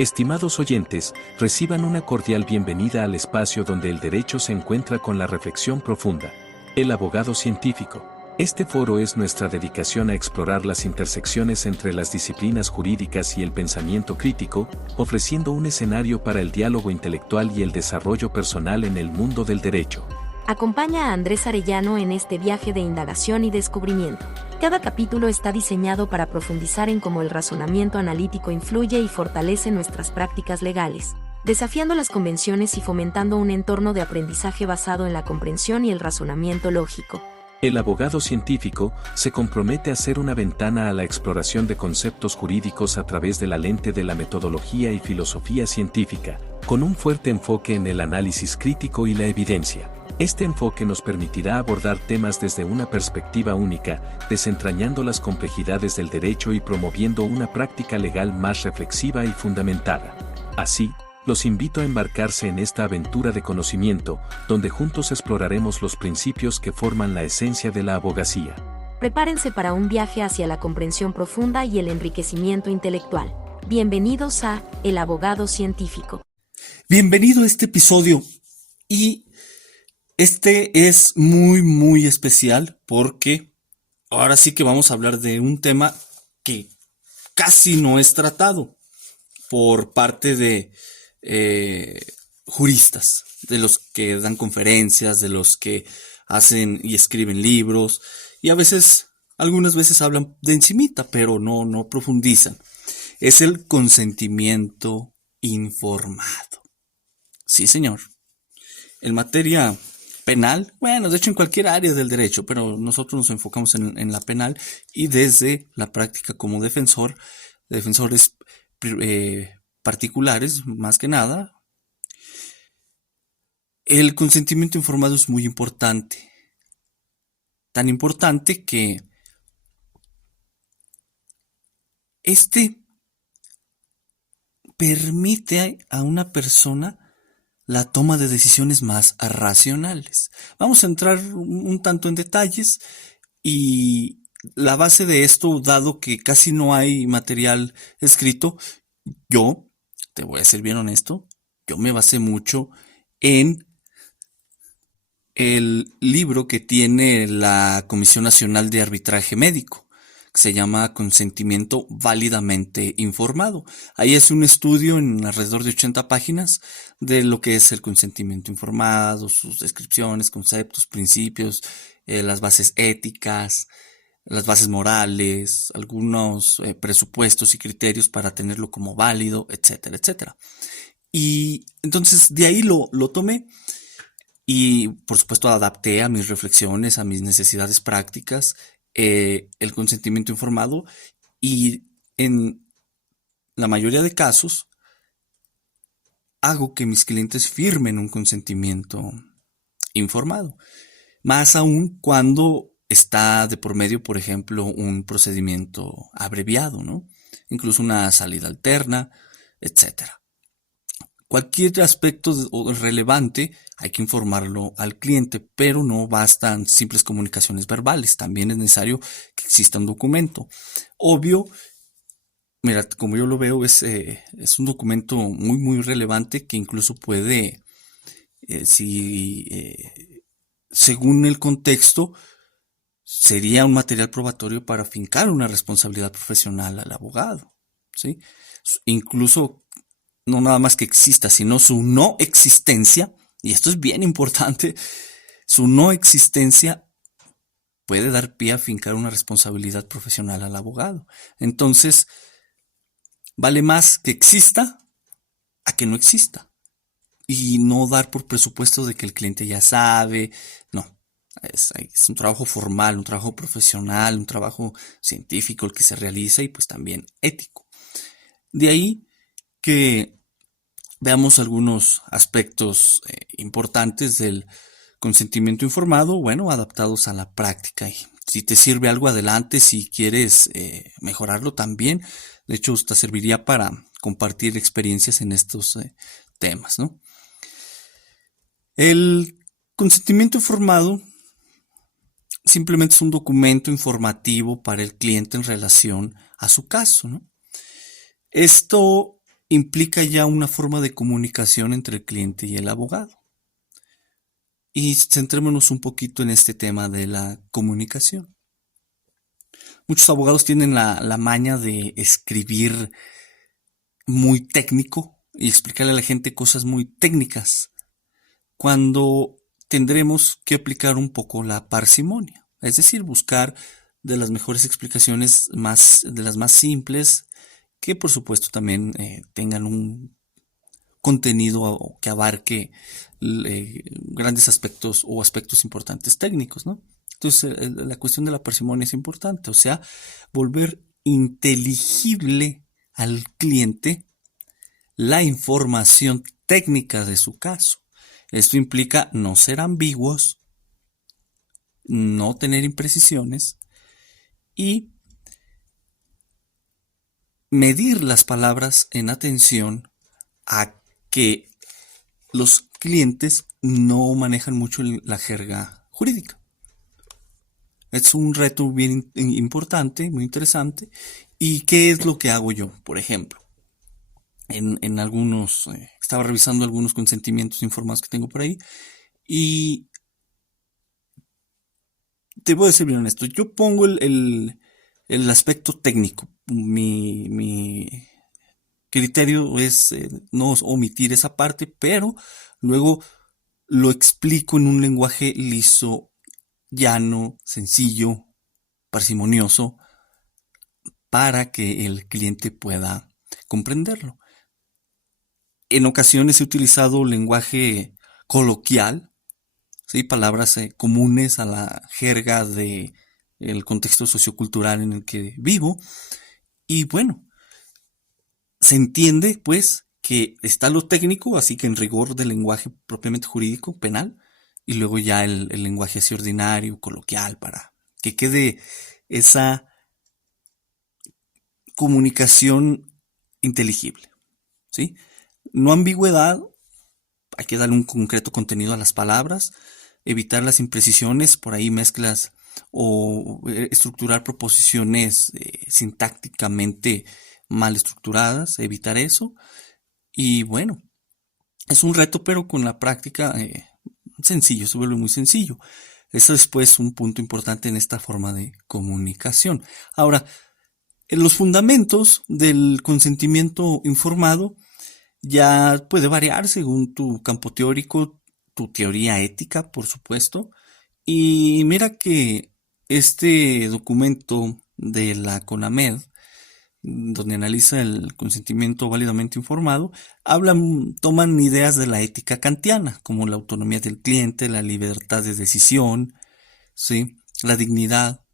Estimados oyentes, reciban una cordial bienvenida al espacio donde el derecho se encuentra con la reflexión profunda. El abogado científico. Este foro es nuestra dedicación a explorar las intersecciones entre las disciplinas jurídicas y el pensamiento crítico, ofreciendo un escenario para el diálogo intelectual y el desarrollo personal en el mundo del derecho. Acompaña a Andrés Arellano en este viaje de indagación y descubrimiento. Cada capítulo está diseñado para profundizar en cómo el razonamiento analítico influye y fortalece nuestras prácticas legales, desafiando las convenciones y fomentando un entorno de aprendizaje basado en la comprensión y el razonamiento lógico. El abogado científico se compromete a ser una ventana a la exploración de conceptos jurídicos a través de la lente de la metodología y filosofía científica, con un fuerte enfoque en el análisis crítico y la evidencia. Este enfoque nos permitirá abordar temas desde una perspectiva única, desentrañando las complejidades del derecho y promoviendo una práctica legal más reflexiva y fundamentada. Así, los invito a embarcarse en esta aventura de conocimiento, donde juntos exploraremos los principios que forman la esencia de la abogacía. Prepárense para un viaje hacia la comprensión profunda y el enriquecimiento intelectual. Bienvenidos a El Abogado Científico. Bienvenido a este episodio y este es muy especial porque ahora sí que vamos a hablar de un tema que casi no es tratado por parte de juristas, de los que dan conferencias, de los que hacen y escriben libros y algunas veces hablan de encimita, pero no profundizan. Es el consentimiento informado. Sí, señor. En materia penal, bueno, de hecho en cualquier área del derecho, pero nosotros nos enfocamos en la penal y desde la práctica como defensores particulares, más que nada, el consentimiento informado es muy importante. Tan importante que este permite a una persona la toma de decisiones más racionales. Vamos a entrar un tanto en detalles y la base de esto, dado que casi no hay material escrito, yo, te voy a ser bien honesto, yo me basé mucho en el libro que tiene la Comisión Nacional de Arbitraje Médico, que se llama Consentimiento Válidamente Informado. Ahí es un estudio en alrededor de 80 páginas de lo que es el consentimiento informado, sus descripciones, conceptos, principios, las bases éticas, las bases morales, algunos presupuestos y criterios para tenerlo como válido, etcétera, etcétera. Y entonces de ahí lo tomé y por supuesto adapté a mis reflexiones, a mis necesidades prácticas, el consentimiento informado, y en la mayoría de casos hago que mis clientes firmen un consentimiento informado. Más aún cuando está de por medio, por ejemplo, un procedimiento abreviado, ¿no? Incluso una salida alterna, etcétera. Cualquier aspecto relevante hay que informarlo al cliente, pero no bastan simples comunicaciones verbales. También es necesario que exista un documento. Obvio, mira, como yo lo veo, es un documento muy relevante que incluso puede, según el contexto, sería un material probatorio para fincar una responsabilidad profesional al abogado, ¿sí? Incluso no nada más que exista, sino su no existencia, y esto es bien importante, su no existencia puede dar pie a fincar una responsabilidad profesional al abogado. Entonces, vale más que exista a que no exista. Y no dar por presupuesto de que el cliente ya sabe, no. Es un trabajo formal, un trabajo profesional, un trabajo científico el que se realiza y pues también ético. De ahí que veamos algunos aspectos importantes del consentimiento informado, bueno, adaptados a la práctica. Y si te sirve algo, adelante. Si quieres mejorarlo también, de hecho, hasta serviría para compartir experiencias en estos temas, ¿no? El consentimiento informado simplemente es un documento informativo para el cliente en relación a su caso, ¿no? Esto implica ya una forma de comunicación entre el cliente y el abogado. Y centrémonos un poquito en este tema de la comunicación. Muchos abogados tienen la maña de escribir muy técnico y explicarle a la gente cosas muy técnicas, cuando tendremos que aplicar un poco la parsimonia, es decir, buscar de las mejores explicaciones, de las más simples, que por supuesto también tengan un contenido que abarque grandes aspectos o aspectos importantes técnicos, ¿no? Entonces, la cuestión de la parsimonia es importante, o sea, volver inteligible al cliente la información técnica de su caso. Esto implica no ser ambiguos, no tener imprecisiones y medir las palabras en atención a que los clientes no manejan mucho la jerga jurídica. Es un reto bien importante, muy interesante. ¿Y qué es lo que hago yo? Por ejemplo, en algunos, estaba revisando algunos consentimientos informados que tengo por ahí y te voy a ser bien honesto. Yo pongo el aspecto técnico. Mi criterio es no omitir esa parte, pero luego lo explico en un lenguaje liso, llano, sencillo, parsimonioso, para que el cliente pueda comprenderlo. En ocasiones he utilizado lenguaje coloquial, ¿sí? Palabras comunes a la jerga del contexto sociocultural en el que vivo. Y bueno, se entiende pues que está lo técnico, así que en rigor del lenguaje propiamente jurídico, penal, y luego ya el lenguaje así ordinario, coloquial, para que quede esa comunicación inteligible, ¿sí? No ambigüedad, hay que darle un concreto contenido a las palabras, evitar las imprecisiones, por ahí mezclas o estructurar proposiciones sintácticamente mal estructuradas, evitar eso. Y bueno, es un reto, pero con la práctica sencillo, se vuelve muy sencillo. Eso es pues un punto importante en esta forma de comunicación. Ahora, en los fundamentos del consentimiento informado ya puede variar según tu campo teórico, tu teoría ética, por supuesto. Y mira que este documento de la CONAMED, donde analiza el consentimiento válidamente informado, toman ideas de la ética kantiana, como la autonomía del cliente, la libertad de decisión, ¿sí? La dignidad,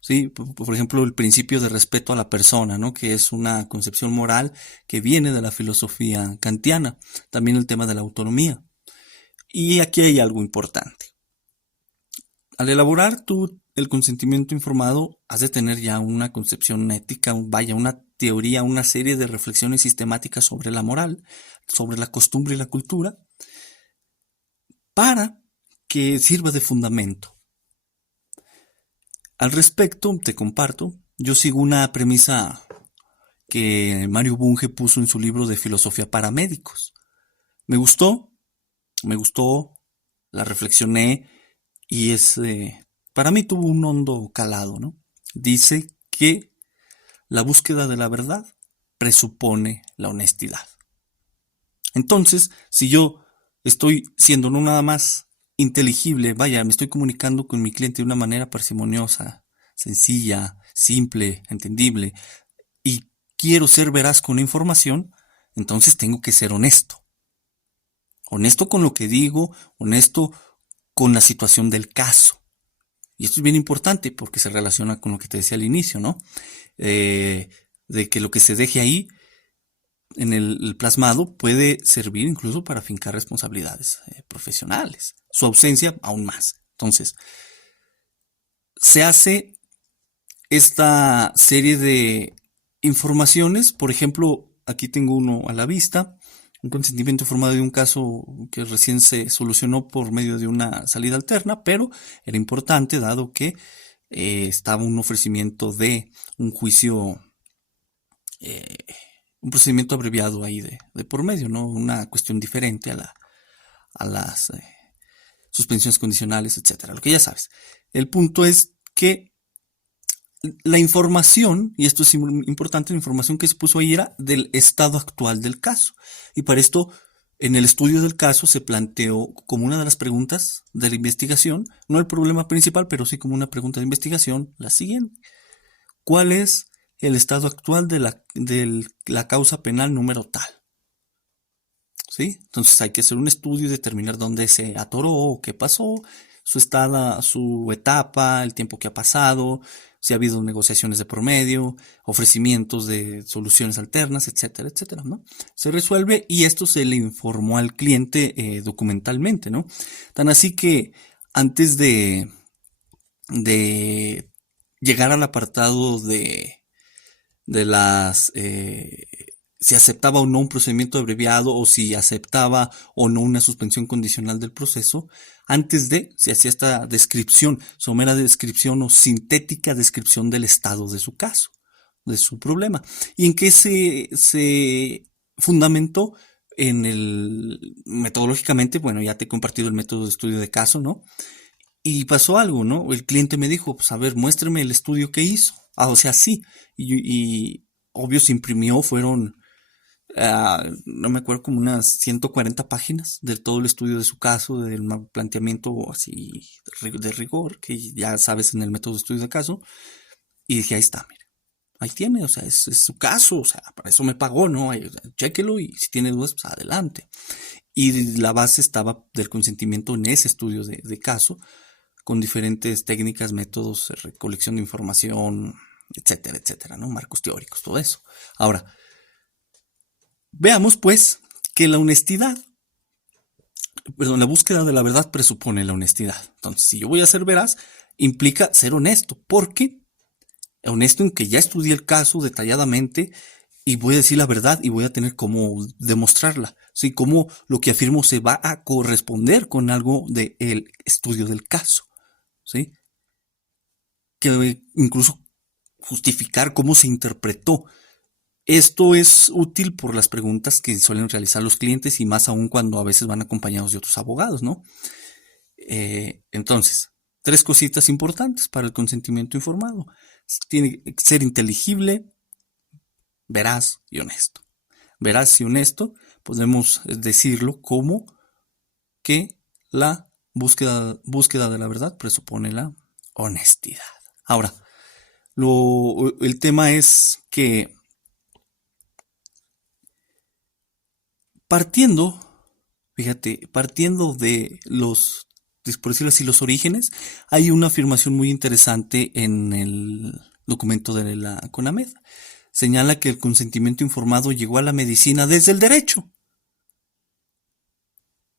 ¿sí? Por ejemplo, el principio de respeto a la persona, ¿no? Que es una concepción moral que viene de la filosofía kantiana. También el tema de la autonomía. Y aquí hay algo importante. Al elaborar tú el consentimiento informado, has de tener ya una concepción ética, una teoría, una serie de reflexiones sistemáticas sobre la moral, sobre la costumbre y la cultura, para que sirva de fundamento. Al respecto, te comparto, yo sigo una premisa que Mario Bunge puso en su libro de Filosofía para Médicos. Me gustó, la reflexioné y para mí tuvo un hondo calado, ¿no? Dice que la búsqueda de la verdad presupone la honestidad. Entonces, si yo estoy siendo no nada más inteligible, me estoy comunicando con mi cliente de una manera parsimoniosa, sencilla, simple, entendible, y quiero ser veraz con la información, entonces tengo que ser honesto. Honesto con lo que digo, honesto con la situación del caso. Y esto es bien importante porque se relaciona con lo que te decía al inicio, ¿no? De que lo que se deje ahí en el plasmado puede servir incluso para fincar responsabilidades profesionales. Su ausencia aún más. Entonces, se hace esta serie de informaciones. Por ejemplo, aquí tengo uno a la vista. Un consentimiento informado de un caso que recién se solucionó por medio de una salida alterna, pero era importante dado que estaba un ofrecimiento de un juicio un procedimiento abreviado ahí de por medio, ¿no? Una cuestión diferente a las suspensiones condicionales, etcétera, lo que ya sabes. El punto es que la información, y esto es importante, la información que se puso ahí era del estado actual del caso. Y para esto, en el estudio del caso se planteó como una de las preguntas de la investigación, no el problema principal, pero sí como una pregunta de investigación, la siguiente. ¿Cuál es el estado actual de la causa penal número tal? ¿Sí? Entonces hay que hacer un estudio y determinar dónde se atoró, qué pasó, su etapa, el tiempo que ha pasado, si ha habido negociaciones de promedio, ofrecimientos de soluciones alternas, etcétera, etcétera, ¿no? Se resuelve y esto se le informó al cliente documentalmente, ¿no? Tan así que antes de llegar al apartado de las si aceptaba o no un procedimiento abreviado o si aceptaba o no una suspensión condicional del proceso, antes se hacía esta descripción, somera descripción o sintética descripción del estado de su caso, de su problema. ¿Y en qué se fundamentó? Metodológicamente, bueno, ya te he compartido el método de estudio de caso, ¿no? Y pasó algo, ¿no? El cliente me dijo, pues a ver, muéstrame el estudio que hizo. O sea, sí. Y obvio se imprimió, fueron, no me acuerdo, como unas 140 páginas de todo el estudio de su caso, del planteamiento así de rigor, que ya sabes en el método de estudio de caso. Y dije, ahí está, mire. Ahí tiene, o sea, es su caso, o sea, para eso me pagó, ¿no? Chéquelo y si tiene dudas, pues adelante. Y la base estaba del consentimiento en ese estudio de caso, con diferentes técnicas, métodos, recolección de información, etcétera, etcétera, ¿no? Marcos teóricos, todo eso. Ahora, veamos pues que la búsqueda de la verdad presupone la honestidad. Entonces, si yo voy a ser veraz, implica ser honesto, porque honesto en que ya estudié el caso detalladamente y voy a decir la verdad y voy a tener cómo demostrarla, ¿sí? Cómo lo que afirmo se va a corresponder con algo del estudio del caso, ¿sí? Que incluso justificar cómo se interpretó. Esto es útil por las preguntas que suelen realizar los clientes y más aún cuando a veces van acompañados de otros abogados, ¿no? Entonces, 3 cositas importantes para el consentimiento informado. Tiene que ser inteligible, veraz y honesto. Veraz y honesto podemos decirlo como que la búsqueda de la verdad presupone la honestidad. Ahora, el tema es que partiendo de por decirlo así, los orígenes, hay una afirmación muy interesante en el documento de la CONAMED. Señala que el consentimiento informado llegó a la medicina desde el derecho.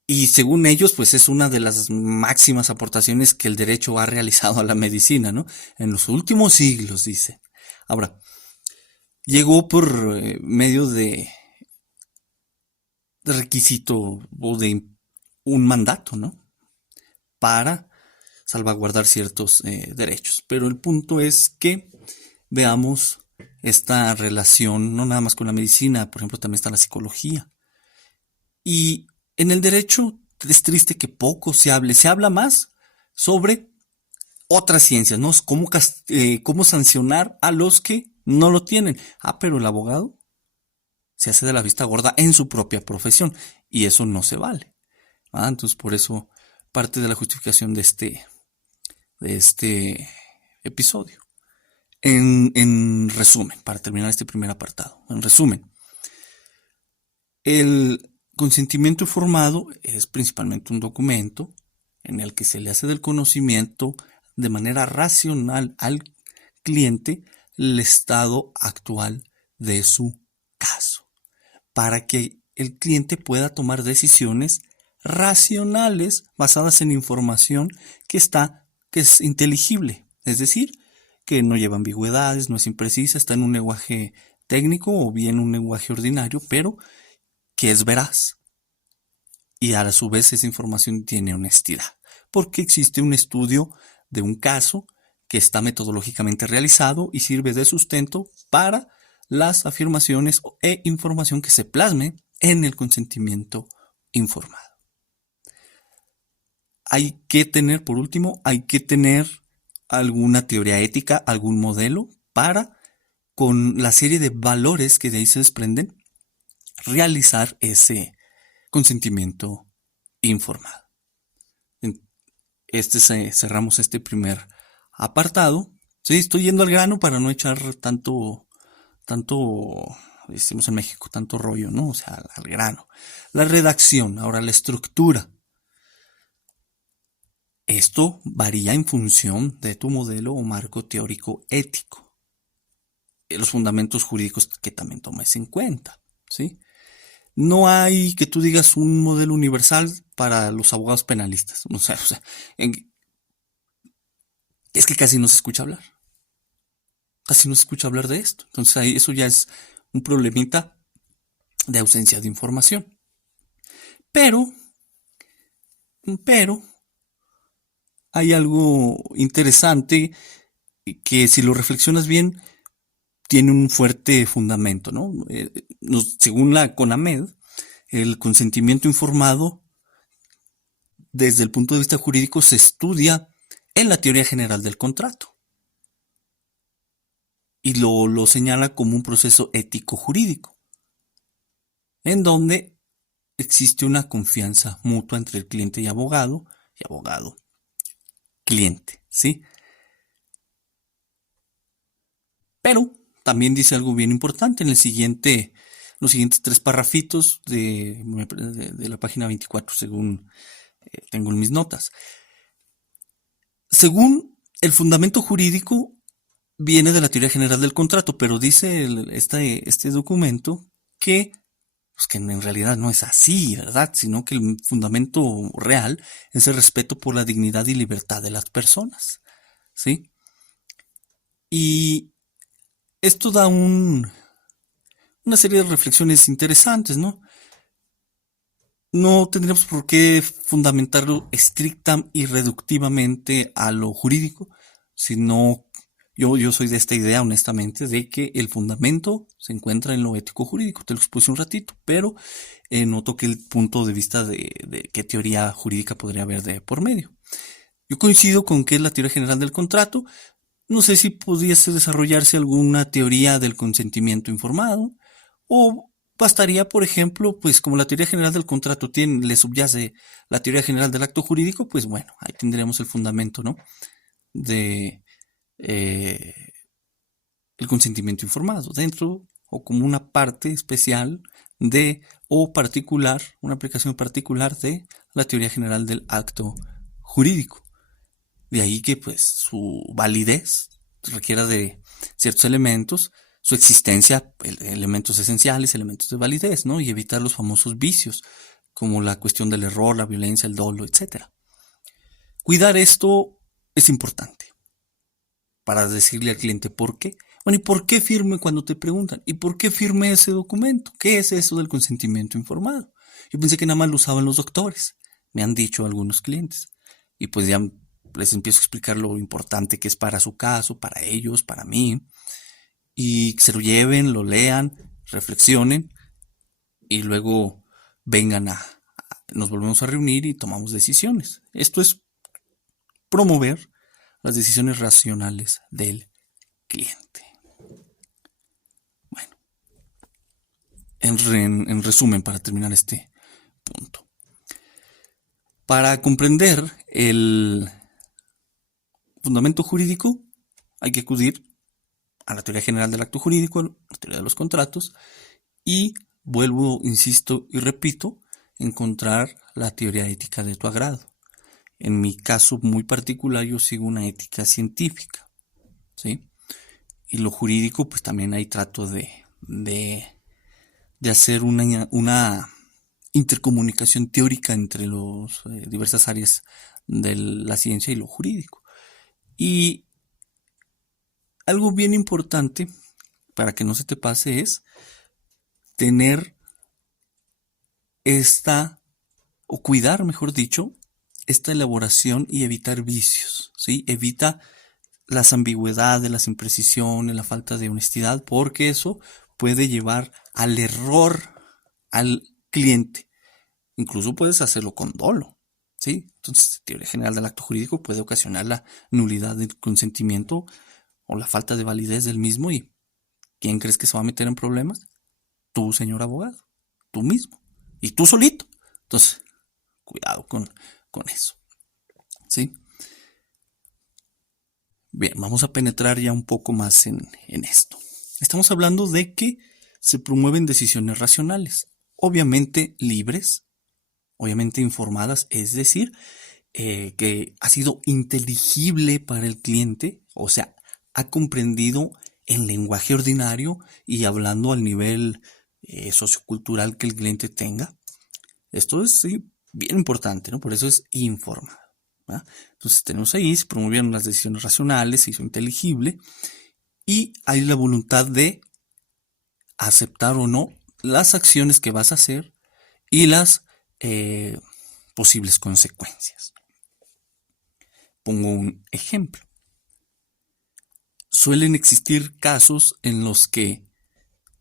Y según ellos, pues es una de las máximas aportaciones que el derecho ha realizado a la medicina, ¿no? En los últimos siglos, dice. Ahora, llegó por medio de requisito o de un mandato, ¿no? Para salvaguardar ciertos derechos. Pero el punto es que veamos esta relación, no nada más con la medicina, por ejemplo, también está la psicología. Y en el derecho es triste que poco se habla más sobre otras ciencias, ¿no? Cómo sancionar a los que no lo tienen. Pero el abogado se hace de la vista gorda en su propia profesión y eso no se vale. Entonces, por eso parte de la justificación de este episodio. En resumen, para terminar este primer apartado, en resumen, el consentimiento informado es principalmente un documento en el que se le hace del conocimiento de manera racional al cliente el estado actual de su caso, para que el cliente pueda tomar decisiones racionales basadas en información que es inteligible, es decir, que no lleva ambigüedades, no es imprecisa, está en un lenguaje técnico o bien un lenguaje ordinario, pero que es veraz. Y a su vez esa información tiene honestidad, porque existe un estudio de un caso que está metodológicamente realizado y sirve de sustento para las afirmaciones e información que se plasme en el consentimiento informado. Por último, hay que tener alguna teoría ética, algún modelo para, con la serie de valores que de ahí se desprenden, realizar ese consentimiento informado. Cerramos este primer apartado. Sí, estoy yendo al grano para no echar tanto, decimos en México, tanto rollo, ¿no? O sea, al grano. La redacción, ahora la estructura. Esto varía en función de tu modelo o marco teórico ético. Los fundamentos jurídicos que también tomes en cuenta, ¿sí? No hay que tú digas un modelo universal para los abogados penalistas. Es que casi no se escucha hablar. Casi no se escucha hablar de esto. Entonces ahí eso ya es un problemita de ausencia de información. Pero hay algo interesante que si lo reflexionas bien, tiene un fuerte fundamento, ¿no? Según la CONAMED, el consentimiento informado, desde el punto de vista jurídico, se estudia en la teoría general del contrato. Y lo señala como un proceso ético-jurídico, en donde existe una confianza mutua entre el cliente y abogado-cliente, ¿sí? Pero también dice algo bien importante en los siguientes 3 parrafitos de la página 24, según tengo en mis notas. Según el fundamento jurídico, viene de la teoría general del contrato, pero dice este documento que en realidad no es así, ¿verdad? Sino que el fundamento real es el respeto por la dignidad y libertad de las personas, ¿sí? Y esto da una serie de reflexiones interesantes, ¿no? No tendríamos por qué fundamentarlo estricta y reductivamente a lo jurídico, sino yo soy de esta idea, honestamente, de que el fundamento se encuentra en lo ético-jurídico. Te lo expuse un ratito, pero no toqué el punto de vista de qué teoría jurídica podría haber de por medio. Yo coincido con que es la teoría general del contrato. No sé si pudiese desarrollarse alguna teoría del consentimiento informado, o bastaría, por ejemplo, pues como la teoría general del contrato le subyace la teoría general del acto jurídico, pues bueno, ahí tendríamos el fundamento, ¿no? De el consentimiento informado, dentro o como una parte especial una aplicación particular de la teoría general del acto jurídico. De ahí que pues su validez requiera de ciertos elementos, su existencia, elementos esenciales, elementos de validez, ¿no? Y evitar los famosos vicios, como la cuestión del error, la violencia, el dolo, etc. Cuidar esto es importante para decirle al cliente por qué. Bueno, ¿y por qué firme cuando te preguntan? ¿Y por qué firme ese documento? ¿Qué es eso del consentimiento informado? Yo pensé que nada más lo usaban los doctores, me han dicho algunos clientes. Y pues ya les empiezo a explicar lo importante que es para su caso, para ellos, para mí. Y que se lo lleven, lo lean, reflexionen y luego nos volvemos a reunir y tomamos decisiones. Esto es promover las decisiones racionales del cliente. Bueno, en resumen, para terminar este punto. Para comprender el fundamento jurídico, hay que acudir a la teoría general del acto jurídico, a la teoría de los contratos, y vuelvo, insisto y repito, encontrar la teoría ética de tu agrado. En mi caso muy particular, yo sigo una ética científica, ¿sí? Y lo jurídico, pues también ahí trato de hacer una intercomunicación teórica entre las diversas áreas de la ciencia y lo jurídico. Y algo bien importante para que no se te pase es tener cuidar, mejor dicho, esta elaboración y evitar vicios, ¿sí? Evita las ambigüedades, las imprecisiones, la falta de honestidad, porque eso puede llevar al error al cliente. Incluso puedes hacerlo con dolo, ¿sí? Entonces, teoría general del acto jurídico puede ocasionar la nulidad del consentimiento o la falta de validez del mismo. ¿Y quién crees que se va a meter en problemas? Tú, señor abogado, tú mismo, y tú solito. Entonces, cuidado con eso, ¿sí? Bien, vamos a penetrar ya un poco más en esto. Estamos hablando de que se promueven decisiones racionales, obviamente libres, obviamente informadas, es decir, que ha sido inteligible para el cliente, o sea, ha comprendido el lenguaje ordinario y hablando al nivel sociocultural que el cliente tenga. Esto es sí, bien importante, ¿no? Por eso es informado. ¿Va? Entonces tenemos ahí, se promovieron las decisiones racionales, se hizo inteligible y hay la voluntad de aceptar o no las acciones que vas a hacer y las posibles consecuencias. Pongo un ejemplo. Suelen existir casos en los que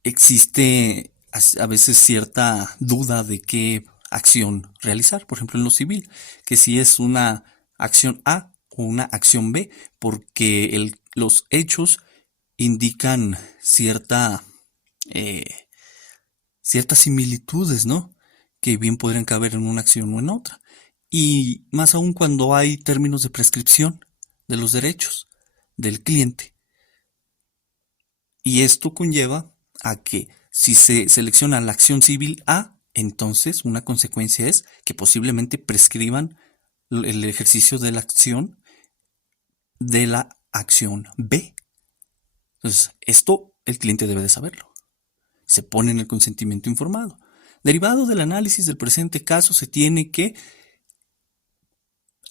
existe a veces cierta duda de qué acción realizar, por ejemplo en lo civil, que si es una acción A o una acción B, porque los hechos indican ciertas similitudes, ¿no? Que bien podrían caber en una acción o en otra. Y más aún cuando hay términos de prescripción de los derechos del cliente. Y esto conlleva a que si se selecciona la acción civil A, entonces una consecuencia es que posiblemente prescriban el ejercicio de la acción B. Entonces, esto el cliente debe de saberlo. Se pone en el consentimiento informado. Derivado del análisis del presente caso, se tiene que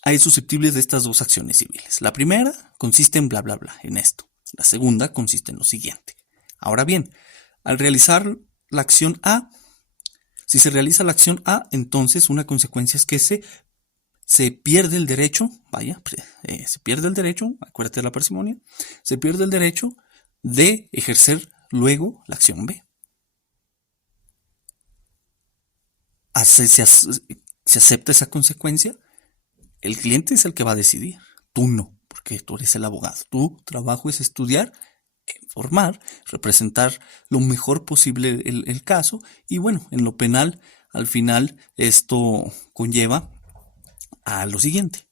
hay susceptibles de estas dos acciones civiles. La primera consiste en bla bla bla, en esto. La segunda consiste en lo siguiente. Ahora bien, al realizar la acción A, si se realiza la acción A, entonces una consecuencia es que se pierde el derecho, se pierde el derecho, acuérdate de la parsimonia, se pierde el derecho de ejercer luego la acción B. Se acepta esa consecuencia, el cliente es el que va a decidir, tú no, porque tú eres el abogado. Tu trabajo es estudiar, informar, representar lo mejor posible el caso y bueno, en lo penal, al final esto conlleva a lo siguiente.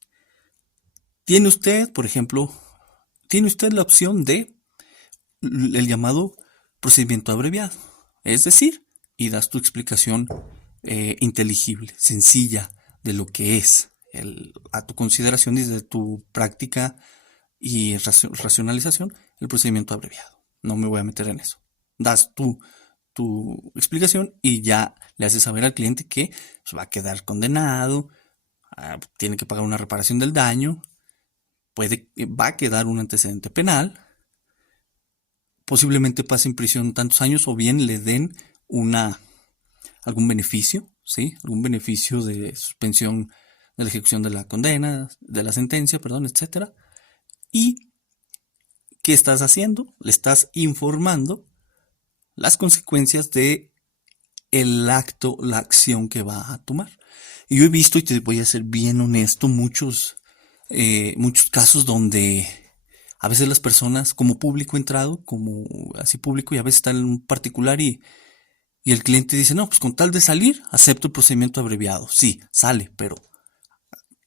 Tiene usted, por ejemplo, la opción de el llamado procedimiento abreviado, es decir, y das tu explicación inteligible, sencilla de lo que es a tu consideración y de tu práctica y racionalización el procedimiento abreviado. No me voy a meter en eso. Das tu explicación y ya le haces saber al cliente que pues, va a quedar condenado, tiene que pagar una reparación del daño, va a quedar un antecedente penal, posiblemente pase en prisión tantos años o bien le den algún beneficio, ¿sí? Algún beneficio de suspensión de la ejecución de la condena, de la sentencia, etcétera. ¿Y qué estás haciendo? Le estás informando las consecuencias de el acto, la acción que va a tomar. Y yo he visto, y te voy a ser bien honesto, muchos casos donde a veces las personas, como público entrado, como así público, y a veces están en un particular y el cliente dice, no, pues con tal de salir, acepto el procedimiento abreviado. Sí, sale, pero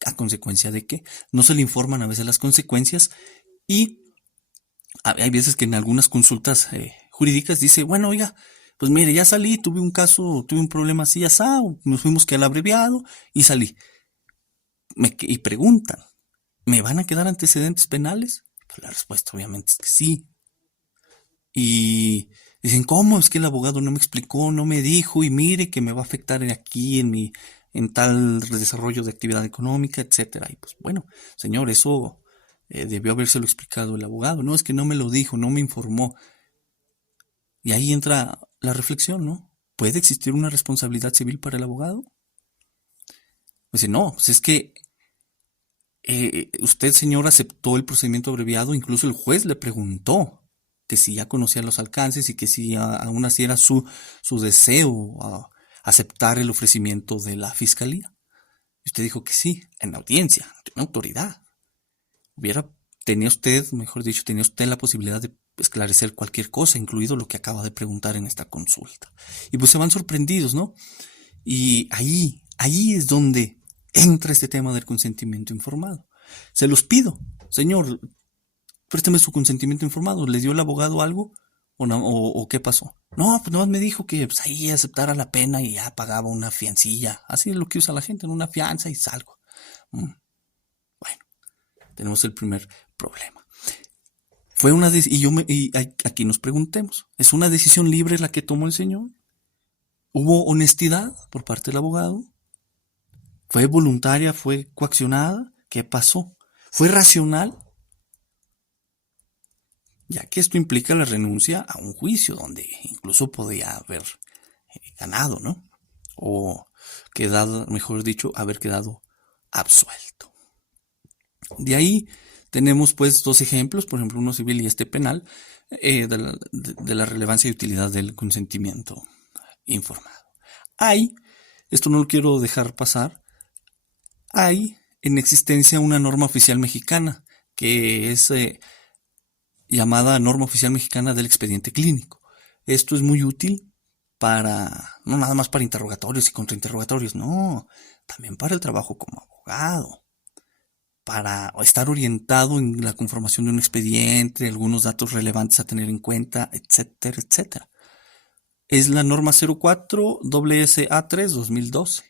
¿a consecuencia de qué? No se le informan a veces las consecuencias y hay veces que en algunas consultas jurídicas dice, bueno, oiga, pues mire, ya salí, tuve un problema así, ya nos fuimos que al abreviado y salí. Y preguntan, ¿me van a quedar antecedentes penales? Pues la respuesta obviamente es que sí. Y dicen, ¿cómo? Es que el abogado no me explicó, no me dijo, y mire que me va a afectar aquí en tal desarrollo de actividad económica, etcétera. Y pues bueno, señor, eso debió habérselo explicado el abogado. No, es que no me lo dijo, no me informó. Y ahí entra la reflexión, ¿no? ¿Puede existir una responsabilidad civil para el abogado? Pues no, pues es que usted, señor, aceptó el procedimiento abreviado, incluso el juez le preguntó que si ya conocía los alcances y que si aún así era su deseo aceptar el ofrecimiento de la fiscalía. Y usted dijo que sí, en la audiencia, ante una autoridad. Tenía usted la posibilidad de esclarecer cualquier cosa, incluido lo que acaba de preguntar en esta consulta. Y pues se van sorprendidos, ¿no? Y ahí es donde entra este tema del consentimiento informado. Se los pido, señor, préstame su consentimiento informado. ¿Le dio el abogado algo o, no, o qué pasó? No, pues nomás me dijo que pues, ahí aceptara la pena y ya pagaba una fiancilla. Así es lo que usa la gente, en una fianza y salgo. Bueno, tenemos el primer problema. Aquí nos preguntemos, ¿es una decisión libre la que tomó el señor? ¿Hubo honestidad por parte del abogado? ¿Fue voluntaria? ¿Fue coaccionada? ¿Qué pasó? ¿Fue racional? Ya que esto implica la renuncia a un juicio donde incluso podía haber ganado, ¿no? O haber quedado absuelto. De ahí tenemos pues dos ejemplos, por ejemplo uno civil y este penal, de la relevancia y utilidad del consentimiento informado. Esto no lo quiero dejar pasar, hay en existencia una norma oficial mexicana que es llamada Norma Oficial Mexicana del Expediente Clínico. Esto es muy útil no nada más para interrogatorios y contrainterrogatorios, no, también para el trabajo como abogado, para estar orientado en la conformación de un expediente, algunos datos relevantes a tener en cuenta, etcétera, etcétera. Es la norma 04 WSA3 2012.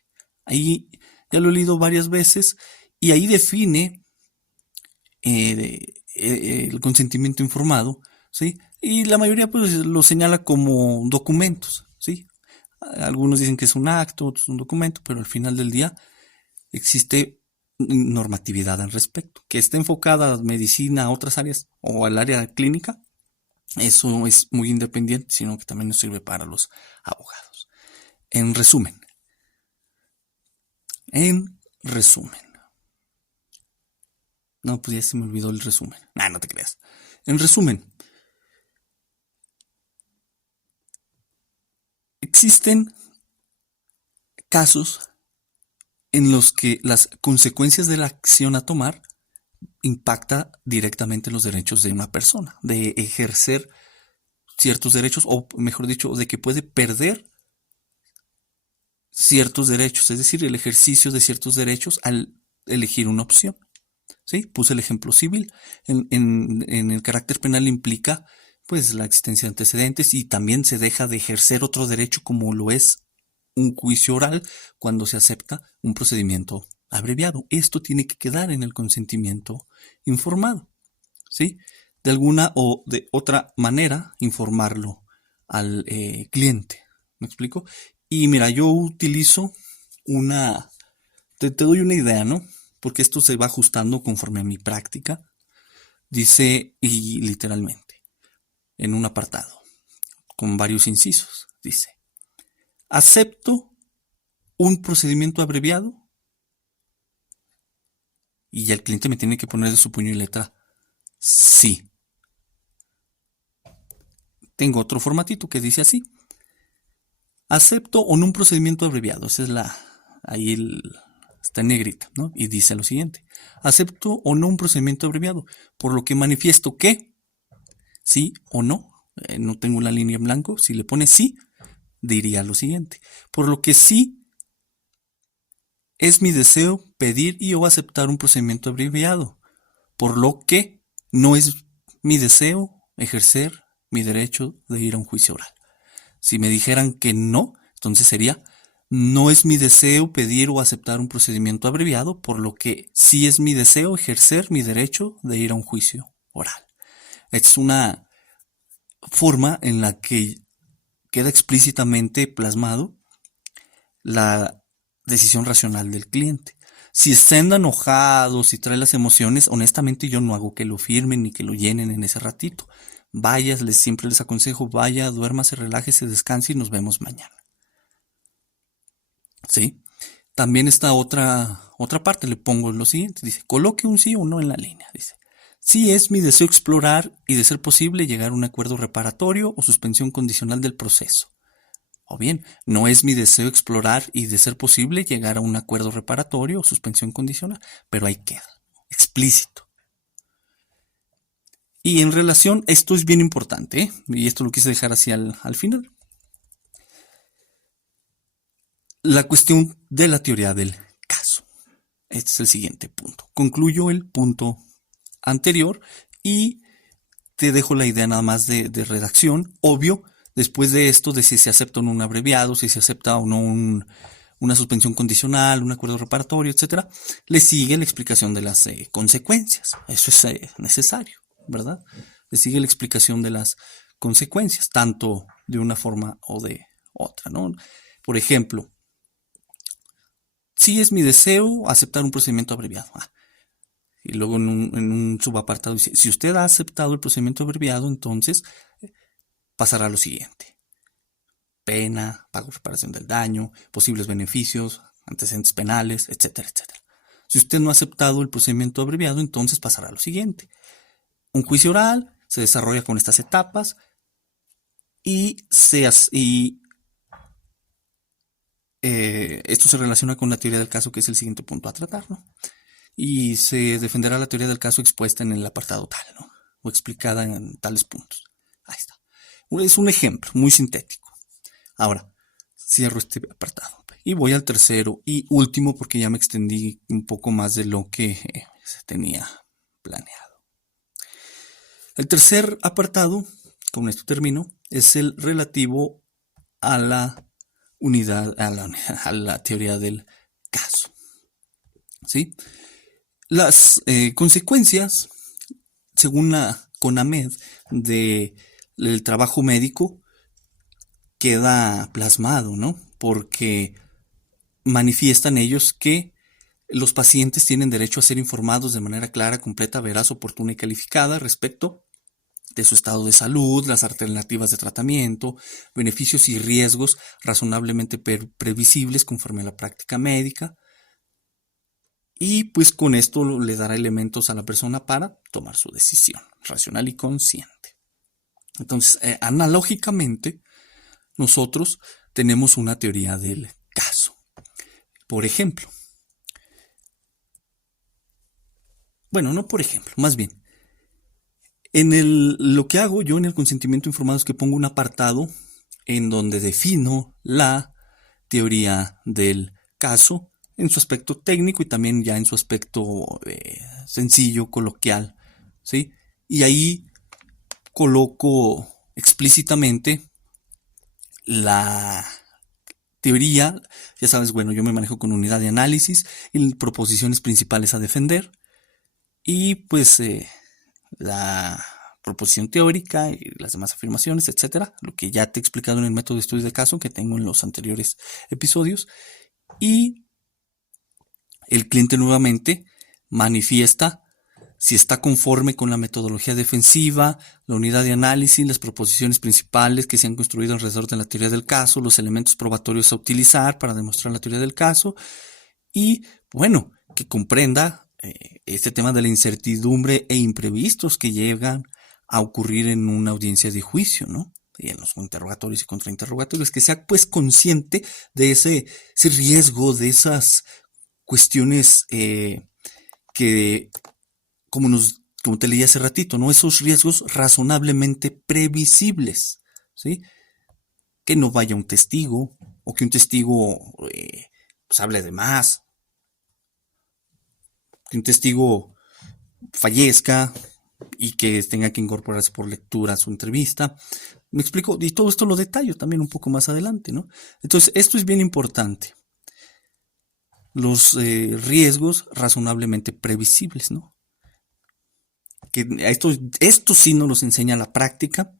Ahí ya lo he leído varias veces y ahí define el consentimiento informado, ¿sí? Y la mayoría pues lo señala como documentos, ¿sí? Algunos dicen que es un acto, otros un documento, pero al final del día existe normatividad al respecto. Que esté enfocada a medicina, a otras áreas o al área clínica, eso es muy independiente, sino que también nos sirve para los abogados. En resumen. No, pues ya se me olvidó el resumen. No te creas. En resumen, existen casos en los que las consecuencias de la acción a tomar impacta directamente los derechos de una persona, de ejercer ciertos derechos, o mejor dicho, de que puede perder ciertos derechos, es decir, el ejercicio de ciertos derechos al elegir una opción. ¿Sí? Puse el ejemplo civil. En el carácter penal implica pues la existencia de antecedentes y también se deja de ejercer otro derecho como lo es un juicio oral cuando se acepta un procedimiento abreviado. Esto tiene que quedar en el consentimiento informado, ¿sí? De alguna o de otra manera informarlo al cliente. ¿Me explico? Y mira, yo utilizo te doy una idea, ¿no? Porque esto se va ajustando conforme a mi práctica. Dice, y literalmente, en un apartado, con varios incisos, dice: acepto un procedimiento abreviado, y ya el cliente me tiene que poner de su puño y letra sí. Tengo otro formatito que dice así: acepto o no un procedimiento abreviado. Esa es está en negrita, ¿no? Y dice lo siguiente: acepto o no un procedimiento abreviado, por lo que manifiesto que sí o no. No tengo la línea en blanco. Si le pone sí, diría lo siguiente: por lo que sí es mi deseo pedir y o aceptar un procedimiento abreviado, por lo que no es mi deseo ejercer mi derecho de ir a un juicio oral. Si me dijeran que no, entonces sería: no es mi deseo pedir o aceptar un procedimiento abreviado, por lo que sí es mi deseo ejercer mi derecho de ir a un juicio oral. Es una forma en la que queda explícitamente plasmado la decisión racional del cliente. Si están enojados, si trae las emociones, honestamente yo no hago que lo firmen ni que lo llenen en ese ratito. Siempre les aconsejo, vaya, duérmase, relájese, descanse y nos vemos mañana. ¿Sí? También está otra parte, le pongo lo siguiente, dice, coloque un sí o no en la línea, dice. Sí es mi deseo explorar y, de ser posible, llegar a un acuerdo reparatorio o suspensión condicional del proceso. O bien, no es mi deseo explorar y, de ser posible, llegar a un acuerdo reparatorio o suspensión condicional, pero ahí queda, explícito. Y en relación, esto es bien importante, ¿eh? Y esto lo quise dejar así al final. La cuestión de la teoría del caso. Este es el siguiente punto. Concluyo el punto anterior y te dejo la idea nada más de redacción. Obvio, después de esto, de si se acepta o no un abreviado, si se acepta o no una suspensión condicional, un acuerdo reparatorio, etcétera, le sigue la explicación de las consecuencias. Eso es necesario, ¿verdad? Le sigue la explicación de las consecuencias, tanto de una forma o de otra, ¿no? Por ejemplo, sí es mi deseo aceptar un procedimiento abreviado. Y luego en un subapartado dice, si usted ha aceptado el procedimiento abreviado, entonces pasará a lo siguiente. Pena, pago, reparación del daño, posibles beneficios, antecedentes penales, etcétera, etcétera. Si usted no ha aceptado el procedimiento abreviado, entonces pasará a lo siguiente. Un juicio oral se desarrolla con estas etapas y esto se relaciona con la teoría del caso, que es el siguiente punto a tratar, ¿no? Y se defenderá la teoría del caso expuesta en el apartado tal, ¿no? O explicada en tales puntos. Ahí está. Es un ejemplo muy sintético. Ahora, cierro este apartado y voy al tercero y último, porque ya me extendí un poco más de lo que se tenía planeado. El tercer apartado, con esto termino, es el relativo a la unidad, a la teoría del caso. ¿Sí? Las consecuencias, según la CONAMED, del trabajo médico, queda plasmado, ¿no? Porque manifiestan ellos que los pacientes tienen derecho a ser informados de manera clara, completa, veraz, oportuna y calificada respecto de su estado de salud, las alternativas de tratamiento, beneficios y riesgos razonablemente previsibles conforme a la práctica médica. Y pues con esto le dará elementos a la persona para tomar su decisión racional y consciente. Entonces, analógicamente, nosotros tenemos una teoría del caso. Por ejemplo, bueno, no por ejemplo, más bien, lo que hago yo en el consentimiento informado es que pongo un apartado en donde defino la teoría del caso en su aspecto técnico y también ya en su aspecto sencillo, coloquial, ¿sí? Y ahí coloco explícitamente la teoría. Ya sabes, bueno, yo me manejo con unidad de análisis y proposiciones principales a defender y pues la proposición teórica y las demás afirmaciones, etcétera, lo que ya te he explicado en el método de estudio de caso que tengo en los anteriores episodios. Y el cliente nuevamente manifiesta si está conforme con la metodología defensiva, la unidad de análisis, las proposiciones principales que se han construido alrededor de la teoría del caso, los elementos probatorios a utilizar para demostrar la teoría del caso y, bueno, que comprenda este tema de la incertidumbre e imprevistos que llegan a ocurrir en una audiencia de juicio, ¿no? Y en los interrogatorios y contrainterrogatorios, que sea pues consciente de ese riesgo, de esas cuestiones que, como te leí hace ratito, ¿no? Esos riesgos razonablemente previsibles, ¿sí? Que no vaya un testigo, o que un testigo pues hable de más, que un testigo fallezca y que tenga que incorporarse por lectura a su entrevista. Me explico, y todo esto lo detallo también un poco más adelante, ¿no? Entonces, esto es bien importante. Los riesgos razonablemente previsibles, ¿no? Que esto sí nos los enseña la práctica,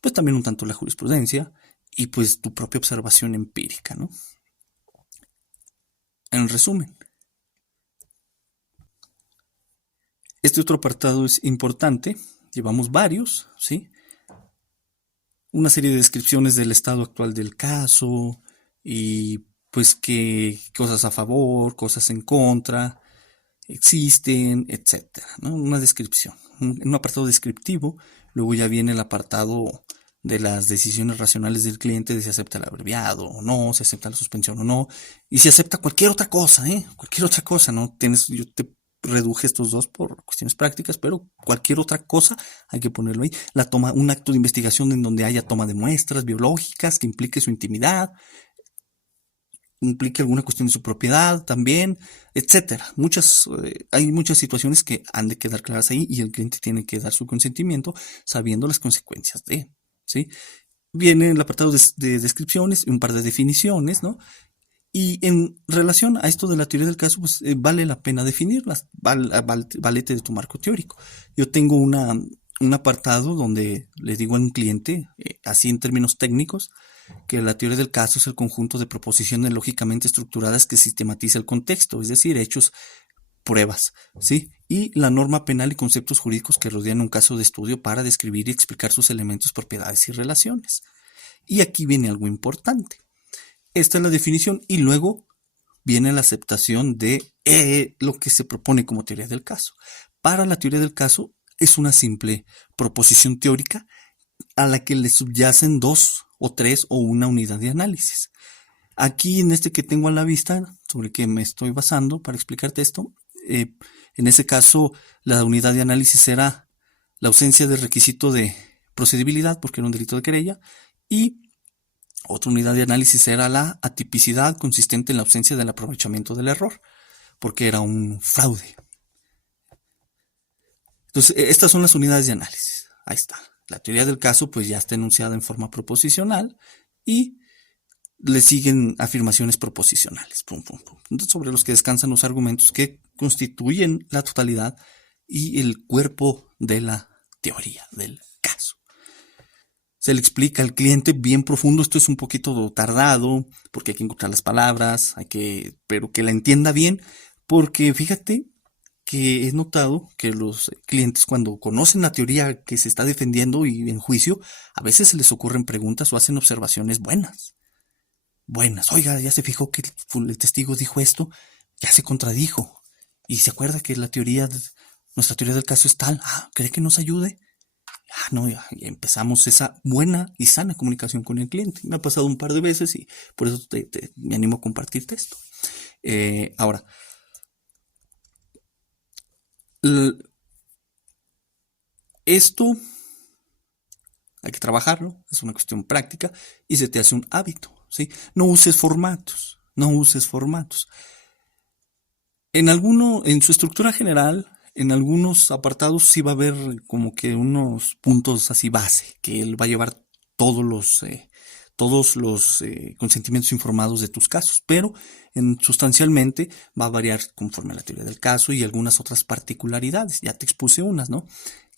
pues también un tanto la jurisprudencia y pues tu propia observación empírica, ¿no? En resumen, este otro apartado es importante, llevamos varios, ¿sí? Una serie de descripciones del estado actual del caso y pues que cosas a favor, cosas en contra, existen, etcétera, ¿no? Una descripción, un apartado descriptivo. Luego ya viene el apartado de las decisiones racionales del cliente, de si acepta el abreviado o no, si acepta la suspensión o no, y si acepta cualquier otra cosa, cualquier otra cosa, ¿no? Yo te reduje estos dos por cuestiones prácticas, pero cualquier otra cosa hay que ponerlo ahí. Un acto de investigación en donde haya toma de muestras biológicas que implique su intimidad, implique alguna cuestión de su propiedad también, etcétera. Hay muchas situaciones que han de quedar claras ahí y el cliente tiene que dar su consentimiento sabiendo las consecuencias de, ¿sí? Viene el apartado de descripciones, un par de definiciones, ¿no? Y en relación a esto de la teoría del caso, pues vale la pena definirlas, valete de tu marco teórico. Yo tengo un apartado donde le digo a un cliente, así en términos técnicos, que la teoría del caso es el conjunto de proposiciones lógicamente estructuradas que sistematiza el contexto, es decir, hechos, pruebas, ¿sí? Y la norma penal y conceptos jurídicos que rodean un caso de estudio para describir y explicar sus elementos, propiedades y relaciones. Y aquí viene algo importante. Esta es la definición y luego viene la aceptación de lo que se propone como teoría del caso. Para la teoría del caso es una simple proposición teórica a la que le subyacen 2 o 3 o una unidad de análisis. Aquí en este que tengo a la vista, sobre el que me estoy basando para explicarte esto, en ese caso la unidad de análisis será la ausencia de requisito de procedibilidad porque era un delito de querella, y otra unidad de análisis era la atipicidad consistente en la ausencia del aprovechamiento del error, porque era un fraude. Entonces, estas son las unidades de análisis. Ahí está. La teoría del caso pues ya está enunciada en forma proposicional y le siguen afirmaciones proposicionales, entonces, sobre los que descansan los argumentos que constituyen la totalidad y el cuerpo de la teoría del caso. Se le explica al cliente bien profundo. Esto es un poquito tardado porque hay que encontrar las palabras, pero que la entienda bien, porque fíjate que he notado que los clientes cuando conocen la teoría que se está defendiendo y en juicio, a veces se les ocurren preguntas o hacen observaciones buenas. Oiga, ya se fijó que el testigo dijo esto, ya se contradijo y se acuerda que nuestra teoría del caso es tal. ¿Cree que nos ayude? No, ya empezamos esa buena y sana comunicación con el cliente. Me ha pasado un par de veces y por eso me animo a compartirte esto. Ahora, esto hay que trabajarlo, es una cuestión práctica y se te hace un hábito, ¿sí? No uses formatos. En su estructura general, en algunos apartados sí va a haber como que unos puntos así base, que él va a llevar todos los consentimientos informados de tus casos, pero sustancialmente va a variar conforme a la teoría del caso y algunas otras particularidades. Ya te expuse unas, ¿no?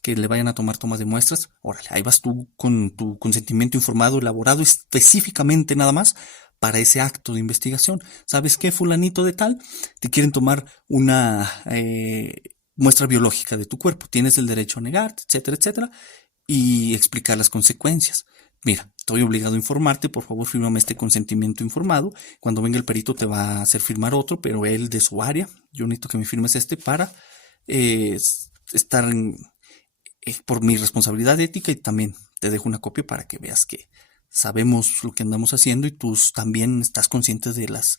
Que le vayan a tomar tomas de muestras. Órale, ahí vas tú con tu consentimiento informado elaborado específicamente nada más para ese acto de investigación. ¿Sabes qué, fulanito de tal? Te quieren tomar una muestra biológica de tu cuerpo. Tienes el derecho a negarte, etcétera, etcétera, y explicar las consecuencias. Mira, estoy obligado a informarte, por favor fírmame este consentimiento informado. Cuando venga el perito te va a hacer firmar otro, pero él de su área. Yo necesito que me firmes este para estar por mi responsabilidad ética, y también te dejo una copia para que veas que sabemos lo que andamos haciendo y tú también estás consciente de los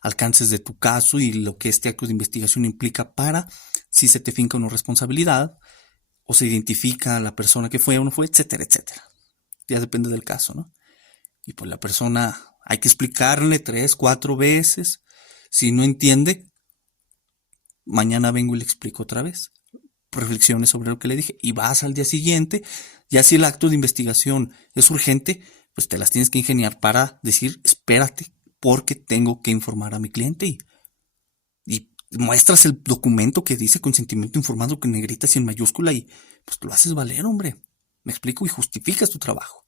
alcances de tu caso y lo que este acto de investigación implica para si se te finca o no responsabilidad o se identifica a la persona que fue o no fue, etcétera, etcétera. Ya depende del caso, ¿no? Y pues la persona hay que explicarle 3, 4 veces. Si no entiende, mañana vengo y le explico otra vez. Reflexiones sobre lo que le dije y vas al día siguiente. Ya si el acto de investigación es urgente, pues te las tienes que ingeniar para decir, espérate, porque tengo que informar a mi cliente y muestras el documento que dice consentimiento informado con negritas y en mayúscula y pues lo haces valer, hombre. Me explico, y justificas tu trabajo.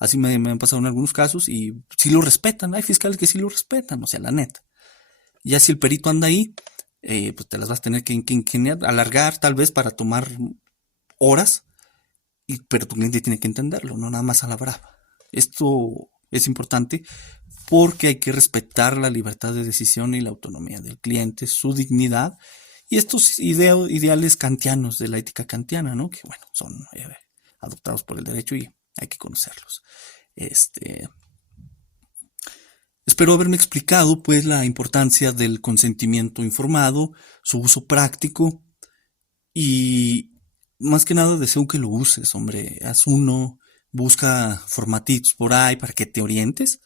Así me han pasado en algunos casos y sí lo respetan. Hay fiscales que sí lo respetan, o sea, la neta. Ya si el perito anda ahí, pues te las vas a tener que ingeniar, alargar tal vez para tomar horas, pero tu cliente tiene que entenderlo, no nada más a la brava. Esto es importante porque hay que respetar la libertad de decisión y la autonomía del cliente, su dignidad y estos ideales kantianos de la ética kantiana, ¿no? Que bueno, son adoptados por el derecho y hay que conocerlos. Espero haberme explicado pues la importancia del consentimiento informado, su uso práctico y más que nada deseo que lo uses, hombre. Haz uno, busca formatitos por ahí para que te orientes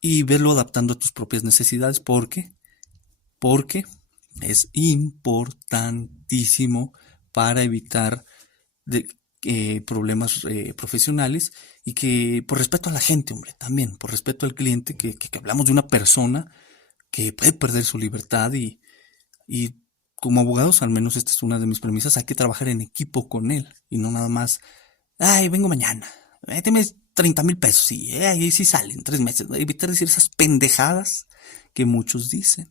y verlo adaptando a tus propias necesidades porque es importantísimo para evitar problemas profesionales y que por respeto a la gente, hombre, también por respeto al cliente, que hablamos de una persona que puede perder su libertad y como abogados, al menos esta es una de mis premisas, hay que trabajar en equipo con él y no nada más, ay, vengo mañana, méteme 30,000 pesos y ahí sí salen 3 meses. Evitar decir esas pendejadas que muchos dicen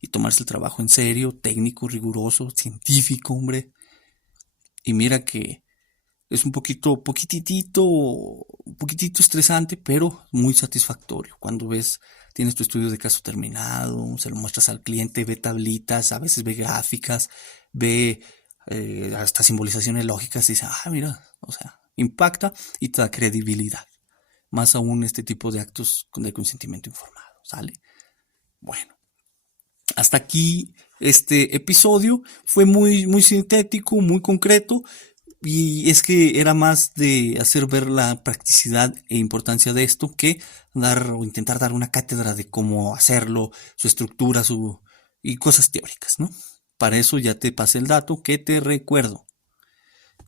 y tomarse el trabajo en serio, técnico, riguroso, científico, hombre. Y mira que es un poquitito estresante, pero muy satisfactorio. Cuando tienes tu estudio de caso terminado, se lo muestras al cliente, ve tablitas, a veces ve gráficas, ve hasta simbolizaciones lógicas y dice, mira, o sea, impacta y te da credibilidad. Más aún este tipo de actos de consentimiento informado, ¿sale? Bueno, hasta aquí este episodio. Fue muy, muy sintético, muy concreto. Y es que era más de hacer ver la practicidad e importancia de esto que intentar dar una cátedra de cómo hacerlo, su estructura, y cosas teóricas, ¿no? Para eso ya te pasé el dato que te recuerdo.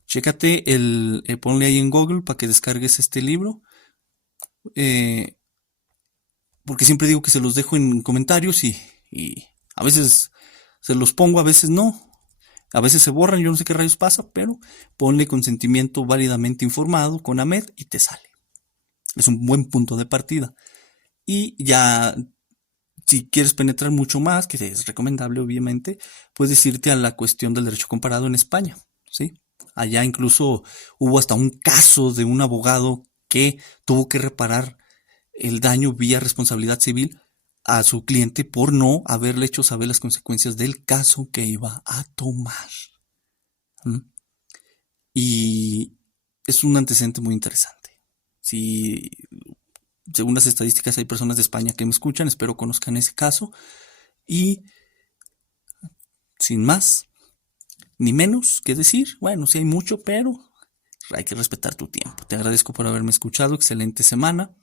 Chécate ponle ahí en Google para que descargues este libro. Porque siempre digo que se los dejo en comentarios y a veces se los pongo, a veces no. A veces se borran, yo no sé qué rayos pasa, pero ponle consentimiento válidamente informado con AMED y te sale. Es un buen punto de partida. Y ya, si quieres penetrar mucho más, que es recomendable obviamente, puedes irte a la cuestión del derecho comparado en España, ¿sí? Allá incluso hubo hasta un caso de un abogado que tuvo que reparar el daño vía responsabilidad civil a su cliente por no haberle hecho saber las consecuencias del caso que iba a tomar. Y es un antecedente muy interesante. Si, según las estadísticas, hay personas de España que me escuchan, espero conozcan ese caso. Y sin más ni menos que decir, bueno, sí hay mucho, pero hay que respetar tu tiempo. Te agradezco por haberme escuchado, excelente semana.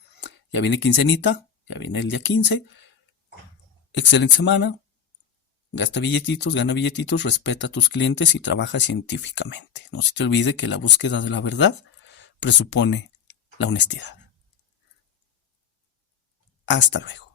Ya viene quincenita, ya viene el día 15. Excelente semana. Gasta billetitos, gana billetitos, respeta a tus clientes y trabaja científicamente. No se te olvide que la búsqueda de la verdad presupone la honestidad. Hasta luego.